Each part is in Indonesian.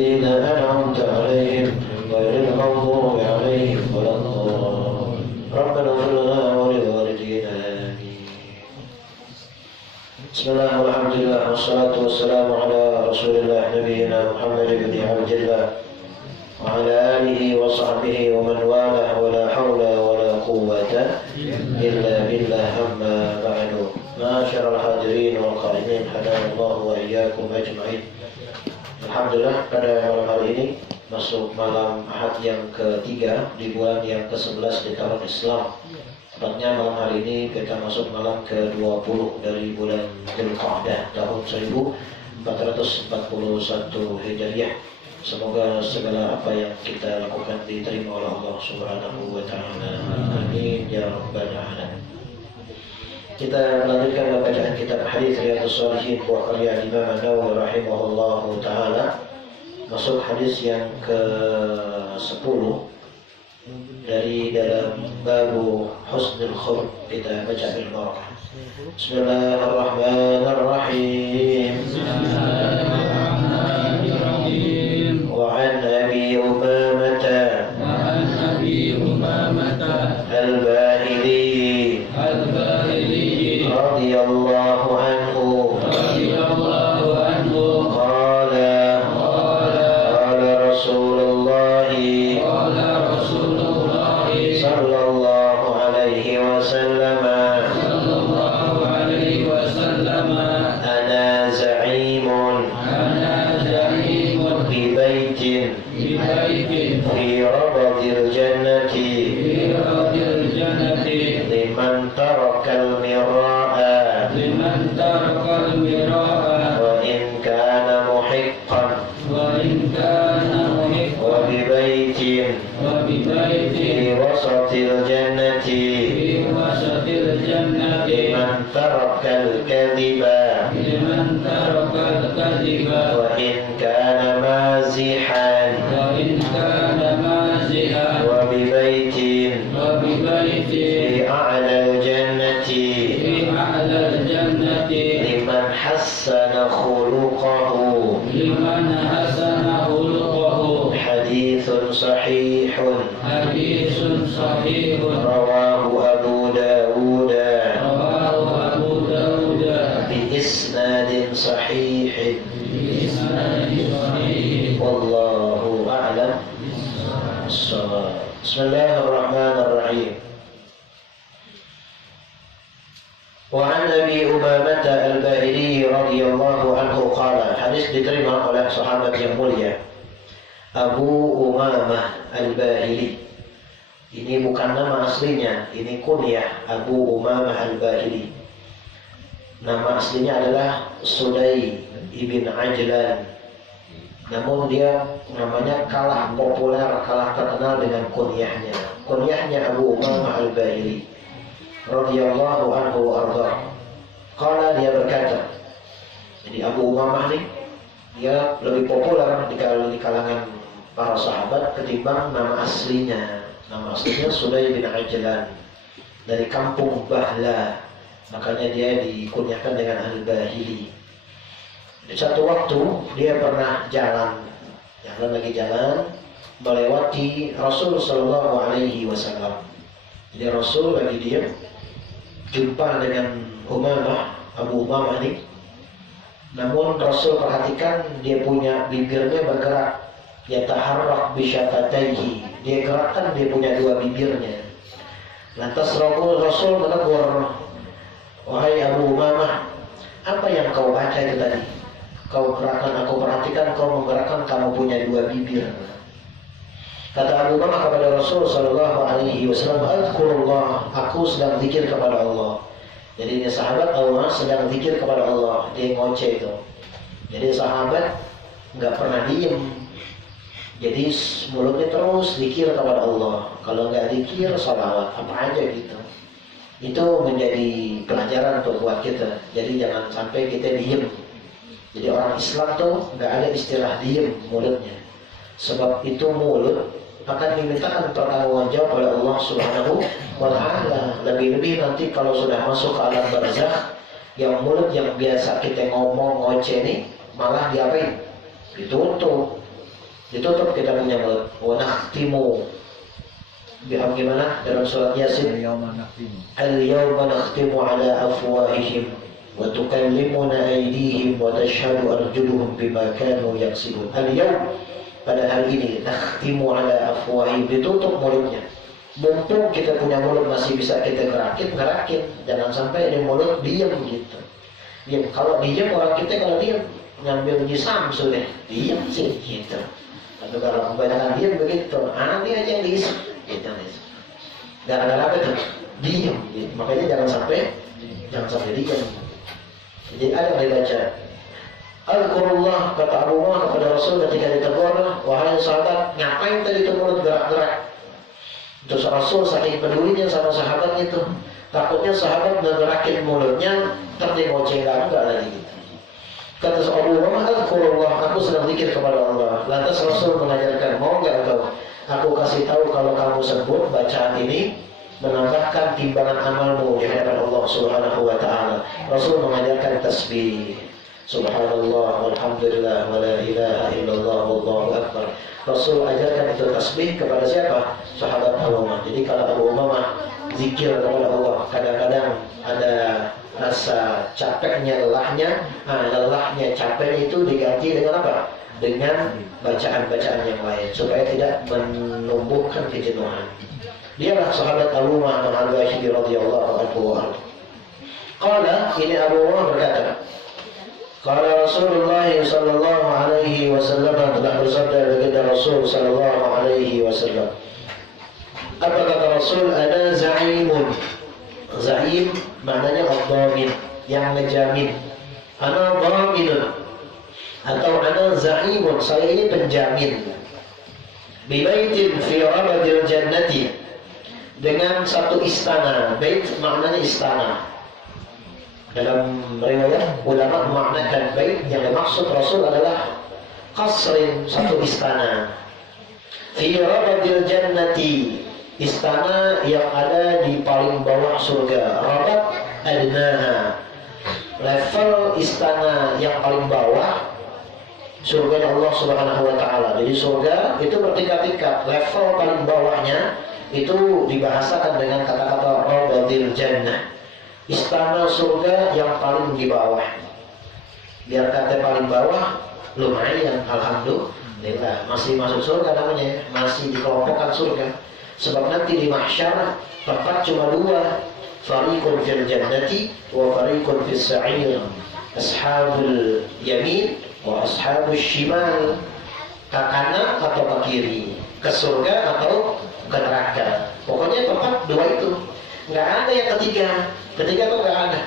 الذين أنعمت عليهم غير المغضوب عليهم ولا الضالين ربنا اغفر لنا ولوالدينا آمين. بسم الله والحمد لله والصلاة والسلام على رسول الله نبينا محمد بن عبد الله وعلى آله وصحبه ومن والاه ولا حول ولا قوة إلا بالله أما بعد. معاشر الحاضرين والقائمين hadana Allah wa iyyakum ajma'in. Alhamdulillah pada malam hari ini masuk malam Ahad yang ketiga di bulan yang ke-11 di tahun Islam. Tepatnya malam hari ini kita masuk malam ke-20 dari bulan Dzulqa'dah tahun 1441 Hijriah. Semoga segala apa yang kita lakukan diterima oleh Allah Subhanahu wa taala. Amin ya rabbal alamin. Kita melanjutkan bacaan kitab hadis Riyadhus Shalihin buah karya Imam An-Nawawi rahimahullahu taala. Masuk hadis yang ke-10 dari dalam babu husnul khuluq. Kita baca bil-barah. Bismillahirrahmanirrahim. وعن أبي أمامة الباهلي رضي الله عنه قال قال رسول الله صلى الله عليه وسلم أنا زعيم ببيت في ربض الجنة لمن ترك المراء وإن كان محقا وببيت في وسط الجنة لمن ترك الكذب وإن كان مازحا وببيت في أعلى الجنة لمن حسن خلقه حديث صحيح رواه أبو داود بإسناد صحيح والله أعلم الصواب. بسم الله الرحمن الرحيم. وعن أبي أمامة الباهلي رضي الله عنه قال. Hadis diterima oleh sahabat yang mulia Abu Umamah Al-Bahili. Ini bukan nama aslinya, ini kunyah Abu Umamah Al-Bahili. Nama aslinya adalah Sudai ibn Ajlan. Namun dia namanya kalah populer, kalah terkenal dengan kunyahnya. Kunyahnya Abu Umamah Al-Bahili radhiyallahu anhu arda. Qala, dia berkata. Jadi Abu Umamah nih dia lebih populer di kalangan para sahabat ketimbang nama aslinya. Nama aslinya Sudai bin Ajlan dari kampung Bahla. Makanya dia dikunyahkan dengan Al-Bahili. Satu waktu dia pernah jalan melewati Rasul Sallallahu Alaihi Wasallam. Jadi Rasul lagi diam, jumpa dengan Abu Umamah ini. Namun Rasul perhatikan dia punya bibirnya bergerak, yataharrak bisyafataihi. Dia gerakkan dia punya dua bibirnya. Lantas Rasul menegur, wahai Abu Umamah, apa yang kau baca itu tadi? Kau gerakan, aku perhatikan kau menggerakkan kamu punya dua bibir. Kata Abu Umamah kepada Rasul Sallallahu Alaihi Wasallam, Azkurullah, aku sedang zikir kepada Allah. Jadi ini sahabat Abu Umamah sedang zikir kepada Allah, dia ngoceh itu. Jadi sahabat nggak pernah diem. Jadi mulutnya terus zikir kepada Allah. Kalau nggak zikir, salawat apa aja gitu. Itu menjadi pelajaran untuk buat kita. Jadi jangan sampai kita diem. Jadi orang Islam tuh nggak ada istilah diem mulutnya. Sebab itu mulut akan dimintakan pertanggungjawab oleh Allah Subhanahu wa Ta'ala. Lebih-lebih nanti kalau sudah masuk ke alam barzakh, yang mulut yang biasa kita ngomong ngoceh nih malah diapain? Ditutup. Ditutup kita punya mulut. Wa nakhtimu gimana dalam surat Yasin? Al-yawma nakhtimu ala afwahihim wa tukallimuna aydihim wa tashhadu arjuluhum bima kanu yaksibun. Al-yawm, pada hari ini, nakhtimu ala afwahihim, ditutup mulutnya. Mumpung kita punya mulut masih bisa kita gerakin. Jangan sampai di mulut diam gitu. Diam. Kalau diam orang kita kalau diam ngambil jisam sudah diam sih gitu. Atau kalau kebanyakan diam begitu, ini aja yang diisap gitu. Gara-gara apa tuh? Diam gitu. Makanya jangan sampai diam. Jadi ada yang dibaca Al-Qurullah, kata Allah kepada Rasul ketika ditegur, wahai sahabat, ngapain tadi itu mulut gerak-gerak? Terus Rasul saking pedulinya sama sahabat itu, takutnya sahabat ngegerakin mulutnya terdengar enggak lagi gitu. Kata Rasulullah, Al-Qurullah, aku sedang zikir kepada Allah. Lantas Rasul mengajarkan, mau enggak engkau aku kasih tahu kalau kamu sebut bacaan ini menambahkan timbangan amalmu di hadapan Allah Subhanahu wa taala. Rasul mengajarkan tasbih. Subhanallah walhamdulillah wa la ilaha illallah wallahu akbar. Rasul ajarkan itu tasbih kepada siapa? Sahabat Abu Umamah. Jadi kalau Abu Umamah zikir kepada Allah, kadang-kadang ada rasa capeknya, lelahnya, capeknya itu diganti dengan apa? Dengan bacaan-bacaan yang lain supaya tidak menumbuhkan kejenuhan. Dialah sahabat Abu Umamah Al-Bashiri radhiyallahu anhu. Qala, ini Abu Umamah berkata, qala Rasulullah sallallahu alaihi wasallam, telah bersabda baginda Rasul sallallahu alaihi wasallam. Apa kata Rasul? Ana za'imun. Za'im maknanya ad-dhamin, yang ngejamin. Ana dhaminun, atau ana za'imun, saya ini penjamin. Bi baitin fi rabadil jannati, dengan satu istana. Bait maknanya istana. Dalam riwayat ulama memaknakan bait yang dimaksud Rasul adalah qasrin, satu istana. Fi rabadil jannati, istana yang ada di paling bawah surga. Rabat adnaha, level istana yang paling bawah surga Allah Subhanahu wa taala. Jadi surga itu bertingkat-tingkat. Level paling bawahnya itu dibahasakan dengan kata-kata rabadil jannah, istana surga yang paling di bawah. Biar kata paling bawah lumayan, alhamdulillah masih masuk surga namanya, masih dikelompokkan surga. Sebab nanti di mahsyar tempat cuma dua, fariqun fil jannati wa fariqun fis sa'ir, ashabul yamin wa ashabus shimal, ke kanan atau ke kiri, ke surga atau ke neraka. Pokoknya tempat dua itu, nggak ada yang ketiga tuh nggak ada.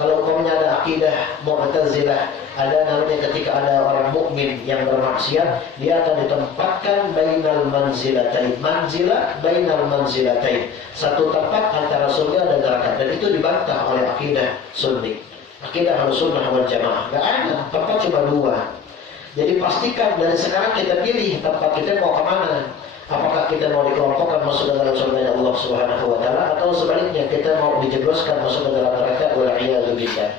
Kalau umpamanya ada akidah Mu'tazilah, ada namanya ketika ada orang mukmin yang bermaksiat, dia akan ditempatkan bainal manzilatain, manzilah bainal manzilatain, satu tempat antara surga dan neraka. Dan itu dibantah oleh akidah Sunni, akidah Ahlussunnah wal Jamaah. Nggak ada, tempat cuma dua. Jadi pastikan dari sekarang kita pilih tempat kita mau kemana. Apakah kita mau dikelompokkan masuk ke dalam surga Allah Subhanahu wa taala, atau sebaliknya kita mau dijebloskan masuk ke dalam neraka, wal-'iyadzu billah.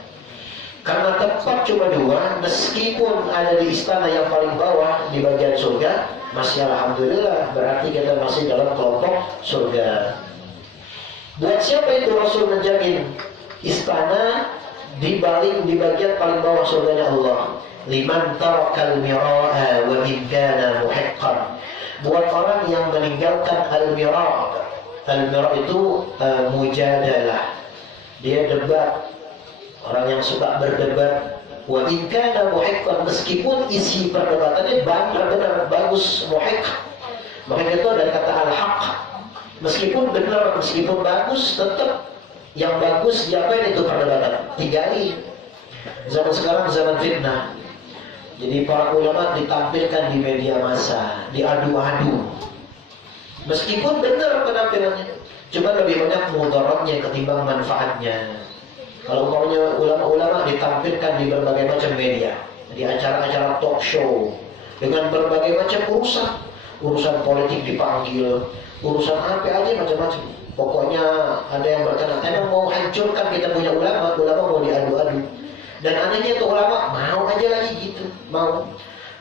Karena tempat cuma dua, meskipun ada di istana yang paling bawah di bagian surga, masih alhamdulillah, berarti kita masih dalam kelompok surga. Buat siapa itu Rasul menjamin istana di bagian paling bawah surganya Allah? Liman tarakal mira'a wa in kana muhiqqan. Buat orang yang meninggalkan al-mira'. Al-mira' itu mujadalah, dia debat, orang yang suka berdebat. Wa in kana muhiqqan, meskipun isi perdebatannya benar bagus. Muhiq itu dari kata al-haq, meskipun benar, meskipun bagus, tetap yang bagus diapain itu perdebatan, digali. Zaman sekarang zaman fitnah. Jadi para ulama ditampilkan di media massa, diadu-adu. Meskipun benar penampilannya, cuma lebih banyak mudaratnya ketimbang manfaatnya. Kalau umpamanya ulama-ulama ditampilkan di berbagai macam media, di acara-acara talk show, dengan berbagai macam urusan politik dipanggil, urusan apa aja macam-macam. Pokoknya ada yang berkenan. Emang mau hancurkan kita punya ulama mau diadu-adu. Dan anehnya tuh ulama mau aja lagi gitu, mau.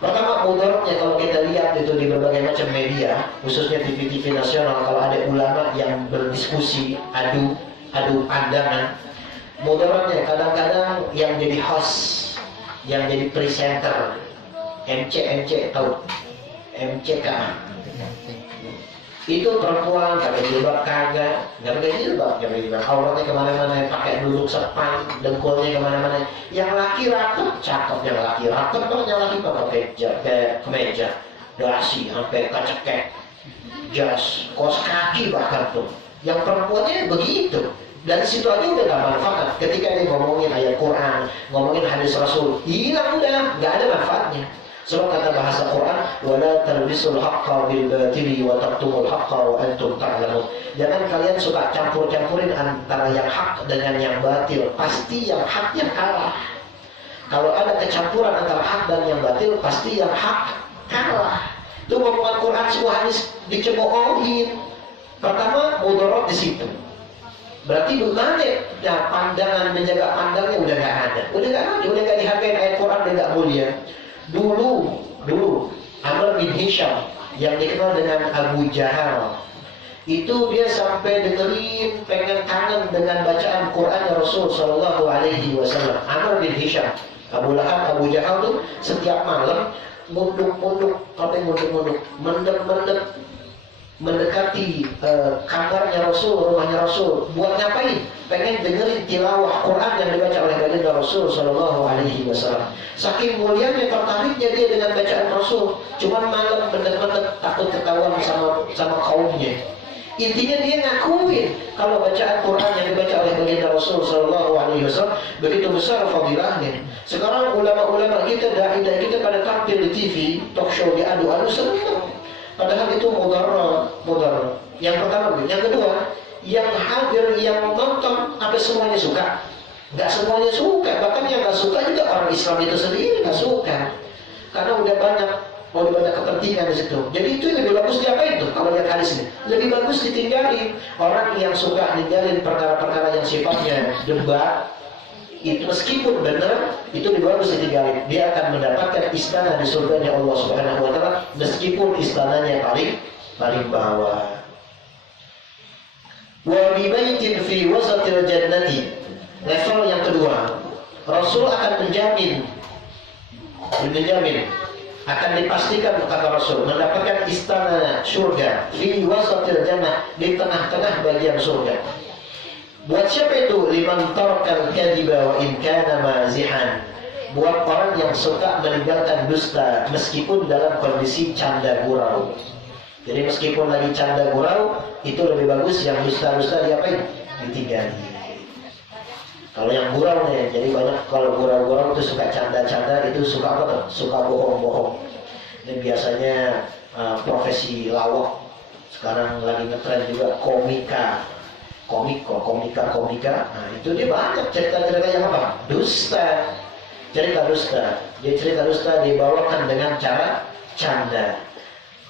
Pertama, mudaratnya kalau kita lihat itu di berbagai macam media, khususnya TV-TV nasional, kalau ada ulama yang berdiskusi, adu pandangan, mudaratnya kadang-kadang yang jadi host, yang jadi presenter, MC tahu, MCK, itu perempuan pakai jilbab kagak, nggak pakai jilbab, auratnya kemana-mana, pakai duduk sepan, dengkulnya kemana-mana. Yang laki raket, cakep, yang laki raket, yang laki pakai kemeja, dasi, sampai kacekek, jas, kos kaki bahkan tuh. Yang perempuannya begitu. Dari situ aja udah gak manfaat. Ketika dia ngomongin ayat Quran, ngomongin hadis Rasul, hilang udah, nggak ada manfaatnya. Sebab kata bahasa Quran, wala talbisul haqqa bil batili wa taqtumul haqqa wa antum ta'lamun. Jangan kalian suka campur-campurin antara yang hak dengan yang batil. Pasti yang haknya kalah. Kalau ada kecampuran antara hak dan yang batil, pasti yang hak kalah. Itu ngomongan Quran semua hadis dicemoohin. Pertama, mudarat di situ. Berarti bagaimana ya, pandangan menjaga pandangnya udah gak ada. Udah gak dihargain ayat Quran, udah gak mulia. Dulu Amr bin Hisham yang dikenal dengan Abu Jahal, itu dia sampai dengerin, pengen kangen dengan bacaan Quran Rasul Shallallahu Alaihi Wasallam. Amr bin Hisham, Abu Lahab, Abu Jahal tuh setiap malam munduk-munduk, mendek mendekati kamarnya Rasul, rumahnya Rasul. Buat ngapain? Pengen dengerin tilawah Quran yang dibaca oleh baginda Rasul Shallallahu Alaihi Wasallam. Saking mulianya tertariknya dia dengan bacaan Rasul. Cuman malam mendek-mendek takut ketahuan sama kaumnya. Intinya dia ngakuin kalau bacaan Quran yang dibaca oleh baginda Rasul Shallallahu Alaihi Wasallam begitu besar fadilahnya. Sekarang ulama-ulama kita, dai-dai kita pada tampil di TV, talk show, diadu-adu senang. Padahal itu mudarat. Yang pertama, yang kedua, yang hadir, yang nonton, apa semuanya suka? Nggak semuanya suka. Bahkan yang nggak suka juga orang Islam itu sendiri nggak suka. Karena udah banyak kepentingan di situ. Jadi itu lebih bagus diapain tuh? Kalau lihat hadis ini, lebih bagus ditinggalin. Orang yang suka ninggalin perkara-perkara yang sifatnya debat, itu meskipun benar, itu lebih bagus ditinggalin. Dia akan mendapatkan istana di surganya Allah Subhanahu Wa Taala, meskipun istananya paling bawah. Wa bi baitin fi wasatil jannati. Level yang kedua, Rasul akan menjamin, akan dipastikan kata Rasul mendapatkan istana surga fi wasatil jannah, di tengah-tengah bagian surga. Buat siapa itu? Liman tarkal kadhiba wa in kana mazihan. Buat orang yang suka meninggalkan dusta meskipun dalam kondisi canda gurau. Jadi meskipun lagi canda gurau, itu lebih bagus yang dusta-dusta diapain? Ditinggali. Kalau yang gurau nih, jadi banyak kalau gurau-gurau itu suka canda-canda, itu suka apa tuh? Suka bohong-bohong. Ini biasanya profesi lawak. Sekarang lagi ngetren juga komika. Nah itu dia banyak cerita-cerita yang apa? Dusta. Cerita dusta. Dia cerita dusta dibawakan dengan cara canda.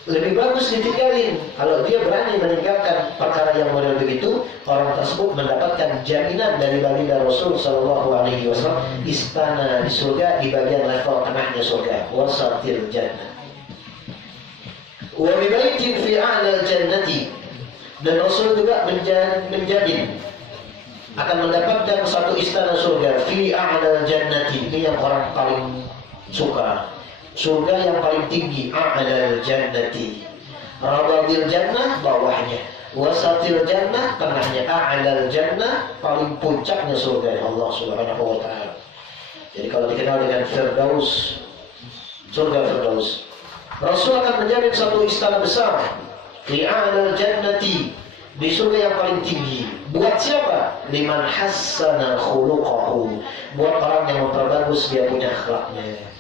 Lebih bagus ditinggalin. Kalau dia berani meninggalkan perkara yang model begitu, orang tersebut mendapatkan jaminan dari baginda Rasul Shallallahu Alaihi Wasallam, istana di surga di bagian level tengahnya surga, wasatil jannah. Wa bi baitin fi a'lal jannati. Dan Rasul juga menjamin akan mendapatkan satu istana surga fi a'lal jannati. Ini yang orang paling suka. Surga yang paling tinggi, a'lal jannati. Rabadil jannah bawahnya, wasatil jannah tengahnya, a'lal jannah paling puncaknya surga Allah Subhanahu wa taala. Jadi kalau dikenal dengan Firdaus, surga Firdaus. Rasul akan menjamin satu istana besar fi a'lal jannati, di surga yang paling tinggi. Buat siapa? Liman hassana khuluqahu. Buat orang yang memperbagus dia punya akhlaknya.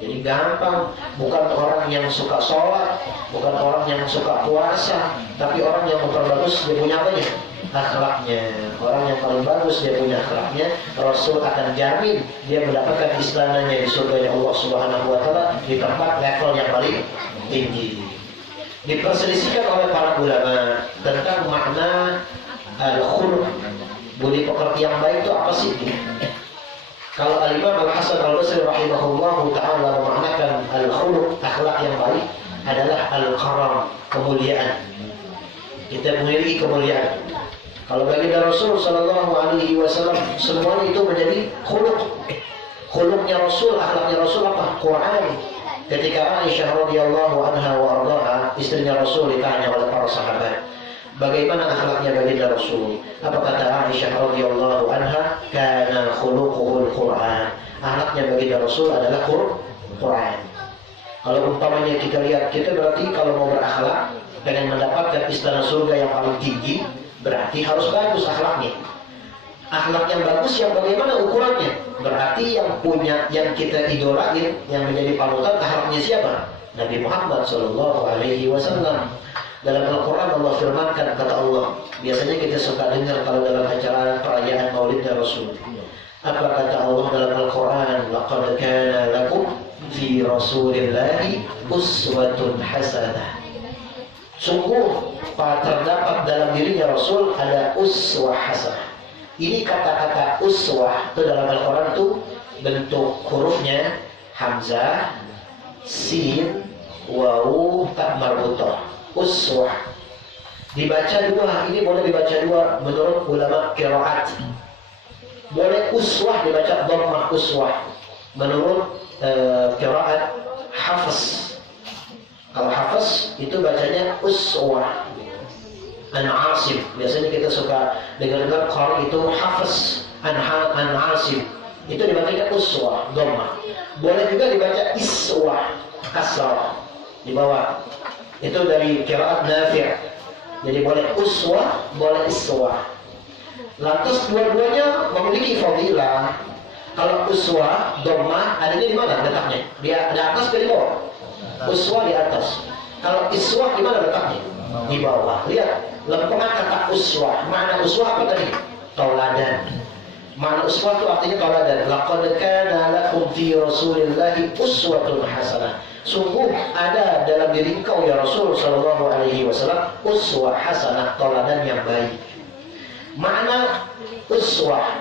Jadi gampang, bukan orang yang suka sholat, bukan orang yang suka puasa, tapi orang yang memperbagus dia punya apa ya? Akhlaknya. Orang yang paling bagus dia punya akhlaknya. Rasul akan jamin dia mendapatkan istananya di surga Allah Subhanahu wa taala di tempat level yang paling tinggi. Diperselisihkan oleh para ulama tentang makna al-khuluq, budi pekerti yang baik itu apa sih? Kalau Al-Imam Al-Hasan Al-Basri rahimahullahu ta'ala memaknakan al-khuluq, akhlak yang baik, adalah al-karam, kemuliaan. Kita memiliki kemuliaan. Kalau baginda Rasul sallallahu alaihi wasallam, semuanya itu menjadi khuluq. Khuluqnya Rasul, akhlaknya Rasul apa? Quran. Ketika Aisyah radhiyallahu anha wa ardhaha, istrinya Rasul, ditanya oleh para sahabat, bagaimana akhlaknya baginda Rasul? Apa kata Aisyah radhiyallahu anha? Kana khuluquhul Quran. Akhlaknya baginda Rasul adalah Quran. Kalau umpamanya kita lihat, kita berarti kalau mau berakhlak dengan mendapatkan istana surga yang paling tinggi, berarti harus bagus akhlaknya. Akhlak yang bagus yang bagaimana ukurannya? Berarti yang punya, yang kita idolain, yang menjadi panutan, akhlaknya siapa? Nabi Muhammad sallallahu alaihi wasallam. Dalam Al-Quran Allah firmankan, kata Allah, biasanya kita suka dengar kalau dalam acara perayaan Maulidnya Rasul. Apa kata Allah dalam Al-Quran? Laqad kana lakum fi Rasulillahi uswatun hasanah. Sungguh terdapat dalam dirinya Rasul ada uswah hasanah. Ini kata-kata uswah itu dalam Al-Quran itu bentuk hurufnya hamzah, sin, wawu, tak marbutah. Uswah dibaca dua, ini boleh dibaca dua menurut ulama qiraat. Boleh uswah dibaca dhammah uswah menurut qiraat Hafs. Kalau Hafs itu bacanya uswah. An-Asim, biasanya kita suka dengar qari itu Hafs, An-Asim, itu dibacanya uswah dhammah. Boleh juga dibaca iswah kasrah di bawah. Itu dari qiraat Nafi'. Jadi boleh uswah, boleh iswah. Lantas dua-duanya memiliki fadilah. Kalau uswah dhammah adanya di mana letaknya? Di atas atau di bawah? Uswah di atas. Kalau iswah di mana letaknya? Di bawah. Lihat lempengan kata uswah. Makna uswah apa tadi? Tauladan. Makna uswah itu artinya tauladan. Laqad kana lakum fi Rasulillahi uswatun hasanah. Sungguh ada dalam diri engkau ya Rasul sallallahu alaihi wasallam uswah hasanah, tauladan yang baik. Makna uswah,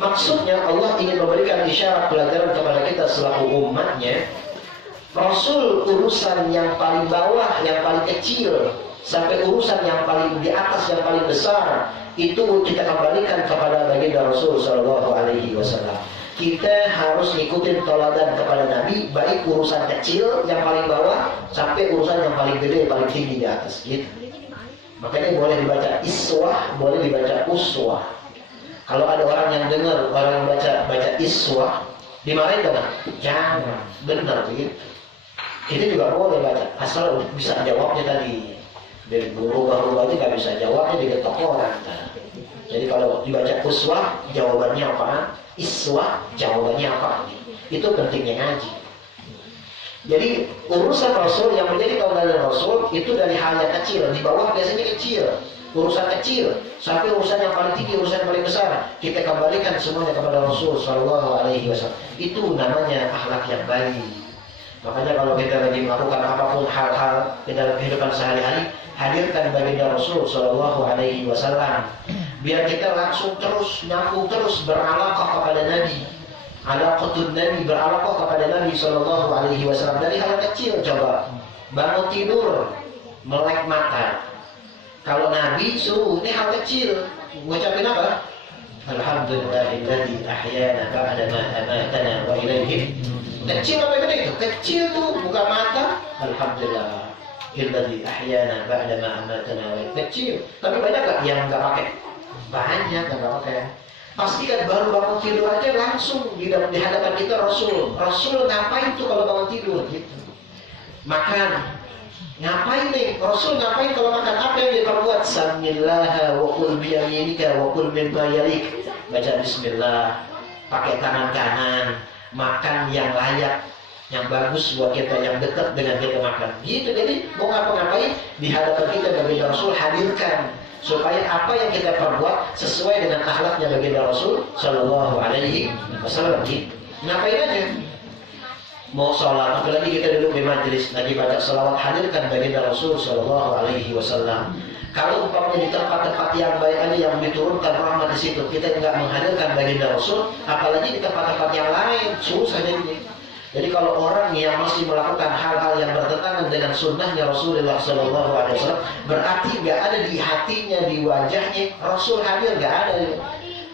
maksudnya Allah ingin memberikan isyarat pelajaran kepada kita selaku umatnya. Rasul urusan yang paling bawah, yang paling kecil, sampai urusan yang paling di atas, yang paling besar, itu kita kembalikan kepada baginda Rasul sallallahu alaihi wasallam. Kita harus ngikutin teladan kepada Nabi, baik urusan kecil yang paling bawah sampai urusan yang paling gede, paling tinggi di atas. Gitu. Makanya boleh dibaca iswah, boleh dibaca uswah. Kalau ada orang yang dengar orang yang baca iswah, dimarahin kan? Jangan, benar begitu. Kita juga boleh baca, asal bisa jawabnya tadi. Dari berubah-ubah itu nggak bisa jawabnya, digetok orang. Jadi kalau dibaca uswah, jawabannya apa? Iswah, jawabannya apa? Itu pentingnya ngaji. Jadi urusan Rasul yang menjadi tauladan Rasul itu dari hal yang kecil, di bawah biasanya kecil, urusan kecil, sampai urusan yang paling tinggi, urusan yang paling besar, kita kembalikan semuanya kepada Rasul Sallallahu Alaihi Wasallam. Itu namanya akhlak yang baik. Makanya kalau kita lagi melakukan apapun hal-hal di dalam kehidupan sehari-hari, hadirkan baginda Rasul Sallallahu Alaihi Wasallam. Biar kita langsung terus nyambung terus beralaqah kepada Nabi. Alaqatul Nabi, beralaqah kepada Nabi Sallallahu Alaihi Wasallam dari hal kecil. Coba bangun tidur, melek mata. Kalau Nabi suruh, ini hal kecil, ngucapin apa? Alhamdulillahilladzi ahyana ba'da ma amatana wa ilaihi. Kecil apa gede itu? Kecil tuh buka mata. Alhamdulillah illadzi ahyana ba'da ma amatana wa ilaihi. Kecil, tapi banyak gak yang nggak pakai? Banyak yang nggak pakai. Pastikan baru bangun tidur aja langsung di hadapan kita Rasul. Rasul ngapain tuh kalau bangun tidur gitu? Makan. Ngapain nih? Rasul ngapain kalau makan? Apa yang diperbuat? Samillaha wa qul biyaminika wa qul mimma yalik. Baca bismillah, pakai tangan kanan, makan yang layak, yang bagus buat kita, yang dekat dengan kita makan. Gitu. Jadi mau ngapa-ngapain di hadapan kita baginda Rasul, hadirkan supaya apa yang kita perbuat sesuai dengan akhlaknya baginda Rasul Sallallahu Alaihi Wasallam. Ngapain aja? mau sholat, apalagi kita duduk di majelis lagi baca salawat, hadirkan baginda Rasul Shallallahu Alaihi Wasallam. Kalau umpamanya di tempat-tempat yang baik aja yang diturunkan rahmat di situ, kita nggak menghadirkan baginda Rasul, apalagi di tempat-tempat yang lain, susah jadinya. Jadi kalau orang yang masih melakukan hal-hal yang bertentangan dengan sunnahnya Rasulullah Shallallahu Alaihi Wasallam, berarti nggak ada di hatinya, di wajahnya Rasul hadir, nggak ada,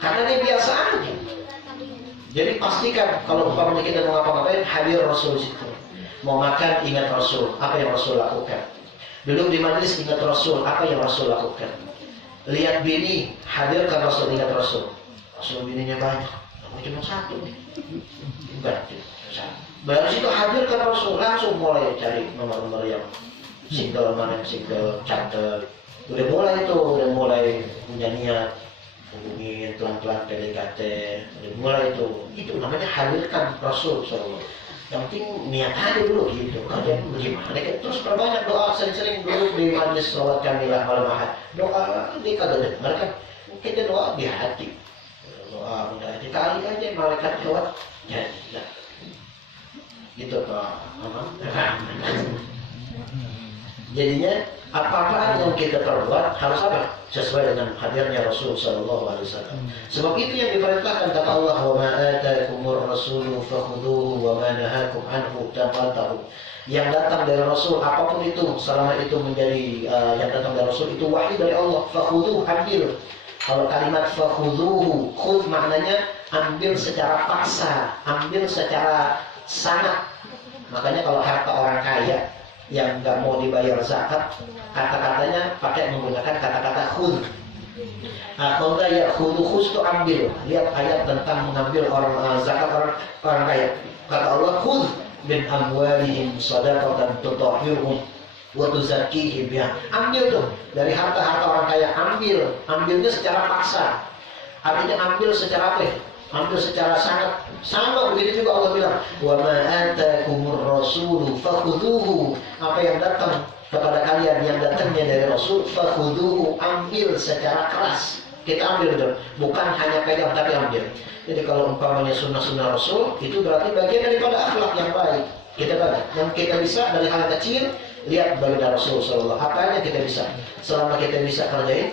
karena dia biasa aja. Jadi pastikan kalau umpamanya kita mau ngapa-ngapain, hadir Rasul situ. Mau makan, ingat Rasul, apa yang Rasul lakukan. Duduk di majelis, ingat Rasul, apa yang Rasul lakukan. Lihat bini, hadirkan Rasul, ingat Rasul. Rasul bininya banyak, cuma satu nih. Enggak, satu. Dari situ hadirkan Rasul, langsung mulai cari nomor-nomor yang single, mana yang single, catat. Udah mulai punya niat, hubungin pelan-pelan PDKT, udah mulai itu namanya hadirkan Rasul SAW. Yang penting niat aja dulu gitu. Kalian bagaimana? Terus perbanyak doa, sering-sering duduk di majelis sholat kamilah malam ahad. Doa dia kagak dengar kan? Kita doa di hati. Doa udah dikali aja malaikat lewat. Ya, ya. Gitu Pak. Jadinya apa-apa yang kita perbuat harus apa? Sesuai dengan hadirnya Rasul Sallallahu Alaihi Wasallam. Sebab itu yang diperintahkan kata Allah, wa ma atakumur rasulu fakhudhuhu wa ma nahakum anhu fantahu. Yang datang dari Rasul apapun itu, selama itu menjadi yang datang dari Rasul itu wahyu dari Allah, fakhudhuhu, ambil. Kalau kalimat fakhudhuhu, khudh maknanya ambil secara paksa, ambil secara sangat. Makanya kalau harta orang kaya yang nggak mau dibayar zakat, kata-katanya pakai menggunakan kata-kata khudh. Kalau ya khudh itu ambil. Lihat ayat tentang mengambil orang zakat orang kaya. Kata Allah, khudh min amwalihim shadaqatan tutahhiruhum wa tuzakkihim biha. Ambil tuh dari harta-harta orang kaya, ambil. Ambilnya secara paksa. Artinya ambil secara apa? Ambil secara sangat. Sama begitu juga Allah bilang, wa ma atakumur rasulu fakhudhuhu. Apa yang datang kepada kalian, yang datangnya dari Rasul, fakhudhuhu, ambil secara keras. Kita ambil dong, bukan hanya pegang tapi ambil. Jadi kalau umpamanya sunnah-sunnah Rasul, itu berarti bagian daripada akhlak yang baik. Kita banyak. Yang kita bisa dari hal kecil, lihat baginda Rasul Sallallahu. Apa aja kita bisa. Selama kita bisa kerjain.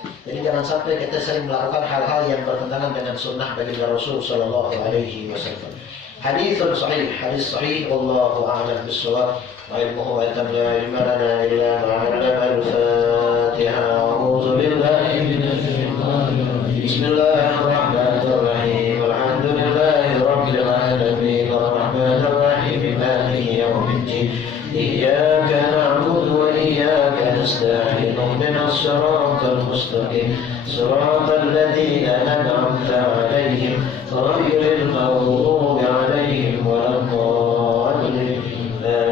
Jadi jangan sampai kita sering melakukan hal-hal yang bertentangan dengan sunnah baginda Rasul Sallallahu Alaihi Wasallam. Hadithun sahih, hadis sahih. Wallahu a'lam bishawab. Ilmuhu wa la ilma lana illa ma 'allamana. Al-Fatihah. A'udzu billahi minasy syaithanir rajim. Bismillahirrahmanirrahim. Alhamdulillahi rabbil alamin. Arrahmanir rahim. Maliki yaumiddin. Iyyaka na'budu wa iyyaka nasta'in. Ihdinas siratal mustaqim. Siratal ladzina an'amta 'alaihim ghairil maghdubi 'alaihim waladdallin.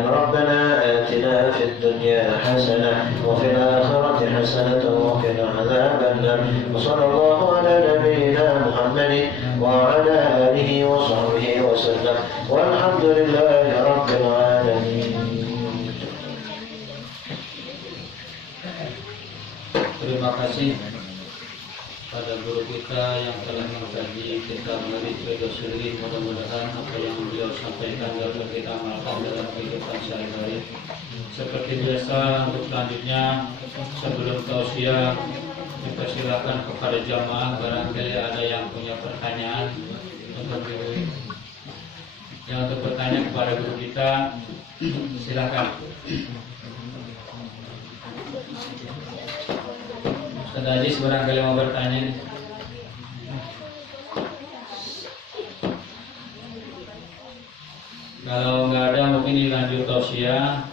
ربنا آتنا في الدنيا حسنة وفي الآخرة حسنة وقنا عذاب النار. وصلى الله على نبينا محمد وعلى آله وصحبه وسلم والحمد لله رب العالمين. Terima kasih pada guru kita yang telah mengkaji kitab Nabi Rasulullah. Mudah-mudahan apa yang beliau sampaikan dapat kita amalkan dalam kehidupan sehari-hari. Seperti biasa, untuk selanjutnya sebelum tausiah dipersilakan kepada jamaah barangkali ada yang punya pertanyaan untuk guru. Yang untuk bertanya kepada guru kita, silakan. Ustaz Aziz barangkali mau bertanya. Kalau nggak ada mungkin dilanjut tausiah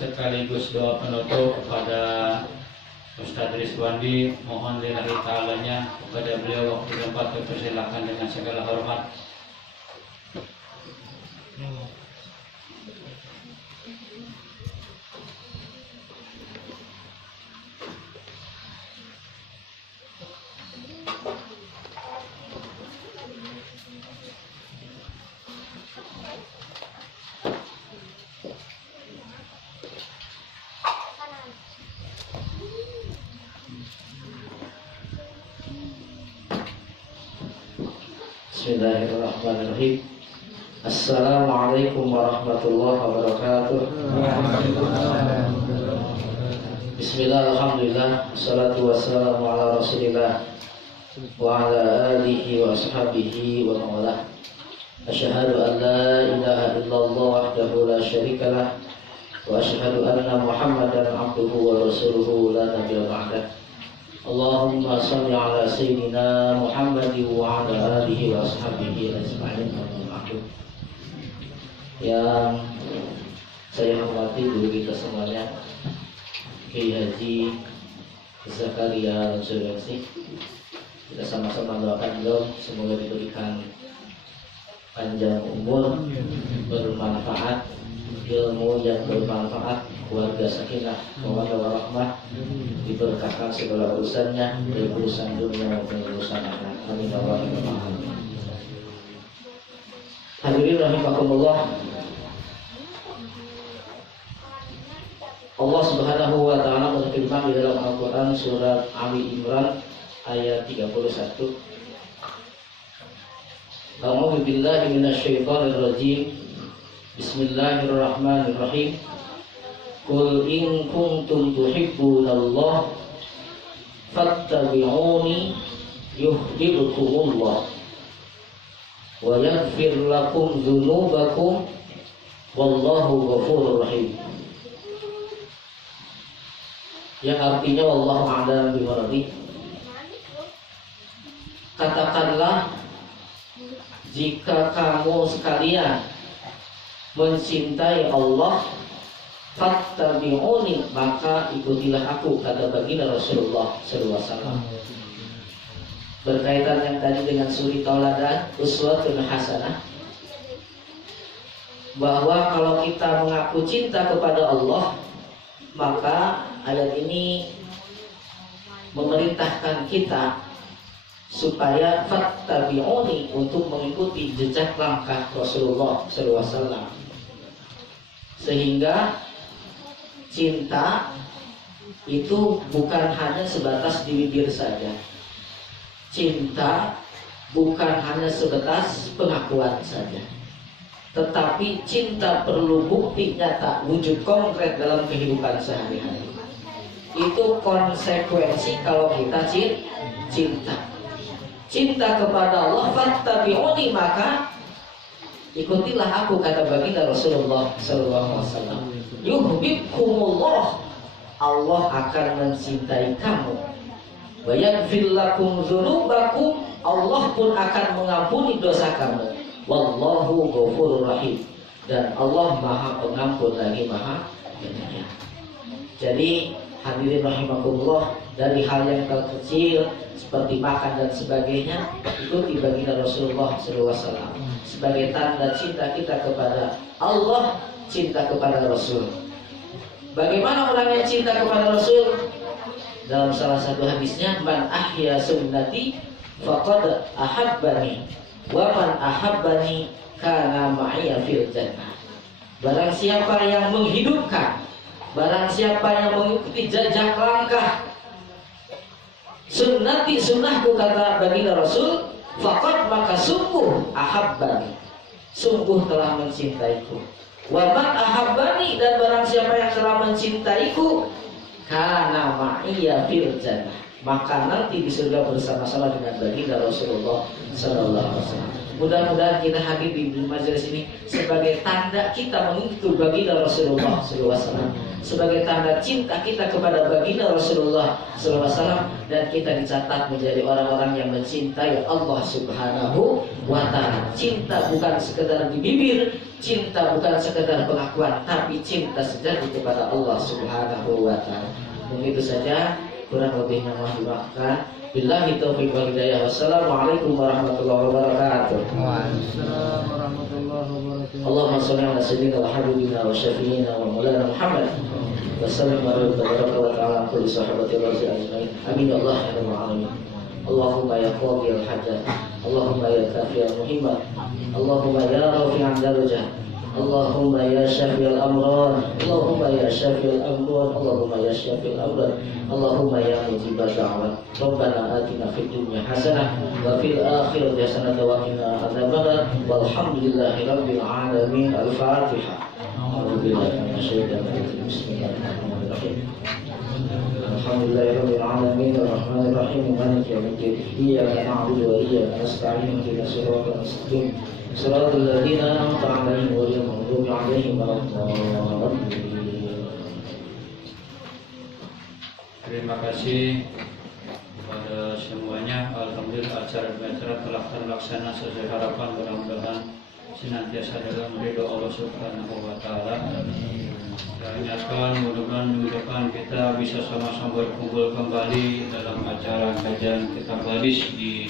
sekaligus doa penutup kepada Ustaz Rizwandi. Mohon lillahi ta'alanya kepada beliau waktu tempat dipersilakan dengan segala hormat. Bismillahirrahmanirrahim. Assalamualaikum warahmatullahi wabarakatuh. Bismillah, alhamdulillah, salatu wassalamu ala rasulillah wa ala alihi wa ashabihi wa mawalah. Asyhadu an la ilaha illallah wahdahu la syarikalah wa asyhadu anna Muhammadan abduhu wa rasuluhu la nabiyya ba'dah. Allahumma shalli ala sayyidina Muhammadin wa ala alihi wa ashabihi ajma'in. Yang saya hormati guru kita semuanya, Kiai Haji Zakaria Sulawesi. Kita sama-sama doakan beliau semoga diberikan panjang umur, bermanfaat, ilmu yang bermanfaat, keluarga sakinah, mawaddah warahmah, diberkahkan segala urusannya, dari urusan dunia maupun urusan akhirat. Amin ya rabbal alamin. Hadirin rahimakumullah. Allah Subhanahu wa taala berfirman di dalam Al-Qur'an surat Ali Imran ayat 31. A'udzu billahi minasyaitonir rajim. Bismillahirrahmanirrahim. Qul in kuntum tuhibbunallah fattabi'uni yuhibbukumullah wa yaghfir lakum dzunubakum wallahu ghafurur rahim. Yang artinya wallahu a'lam bimuradi. Katakanlah, jika kamu sekalian mencintai Allah, fattabi'uni, maka ikutilah aku, kata baginda Rasulullah SAW. Berkaitan yang tadi dengan suri tauladan, uswatun hasanah, bahwa kalau kita mengaku cinta kepada Allah, maka ayat ini memerintahkan kita supaya fattabi'uni, untuk mengikuti jejak langkah Rasulullah SAW. Sehingga cinta itu bukan hanya sebatas di bibir saja. Cinta bukan hanya sebatas pengakuan saja, tetapi cinta perlu bukti nyata, wujud konkret dalam kehidupan sehari-hari. Itu konsekuensi kalau kita cinta. Cinta kepada Allah, fattabi'uni, maka ikutilah aku, kata baginda Rasulullah SAW. Yuhibbukumullah, Allah akan mencintai kamu. Wa yaghfir lakum dzunubakum, Allah pun akan mengampuni dosa kamu. Wallahu ghafurur rahim, dan Allah Maha Pengampun lagi Maha Penyayang. Jadi hadirin rahimakumullah, dari hal yang terkecil seperti makan dan sebagainya, ikuti baginda Rasulullah SAW sebagai tanda cinta kita kepada Allah, cinta kepada Rasul. Bagaimana orang yang cinta kepada Rasul? Dalam salah satu hadisnya, man ahya sunnati faqad ahabbani wa man ahabbani kana ma'iya fil jannah. Barang siapa yang menghidupkan, barang siapa yang mengikuti jejak langkah sunnati, sunnahku, kata baginda Rasul, faqad, maka sungguh, ahabbani, sungguh telah mencintaiku. Wa man ahabbani, dan barang siapa yang telah mencintaiku, kana ma'iya fil jannah, maka nanti di surga bersama-sama dengan baginda Rasulullah SAW. Mudah-mudahan kita hadir di majelis ini sebagai tanda kita mengikuti baginda Rasulullah SAW, sebagai tanda cinta kita kepada baginda Rasulullah SAW, dan kita dicatat menjadi orang-orang yang mencintai Allah Subhanahu wa ta'ala. Cinta bukan sekedar di bibir, cinta bukan sekedar pengakuan, tapi cinta sejati kepada Allah Subhanahu wa ta'ala. Begitu saja, kurang lebihnya mohon dimaafkan. Billahi taufiq wal hidayah. Wassalamualaikum warahmatullahi wabarakatuh. Waalaikumsalam warahmatullahi wabarakatuh. Allahumma shalli ala sayyidina wa habibina wa syafiina wa maulana Muhammad wa sallim ala tabaraka wa ta'ala kulli sahabati razi ajmain. Amin ya Allah ya rabbal alamin. Allahumma ya qadiyal hajat, Allahumma ya kafiyal muhimmat, Allahumma ya rafi'an darajat, اللهم يا شافي الأمراض اللهم يا شافي الأمراض اللهم يا شافي الأمراض اللهم يا مجيب الدعوات ربنا آتنا في الدنيا حسنة وفي الآخرة حسنة وقنا عذاب النار والحمد لله رب العالمين. الفاتحة. أعوذ بالله من الشيطان الرجيم. بسم الله الرحمن الرحيم. الحمد لله رب العالمين الرحمن الرحيم مالك يوم الدين إياك نعبد وإياك نستعين اهدنا الصراط المستقيم صراط الذين أنعمت عليهم غير المغضوب عليهم ولا الضالين. Terima kasih kepada semuanya. Alhamdulillah acara telah terlaksana sesuai harapan. Mudah-mudahan senantiasa dalam ridho Allah Subhanahu wa taala. Saya ingatkan mudah-mudahan minggu depan kita bisa sama-sama berkumpul kembali dalam acara kajian kitab hadis di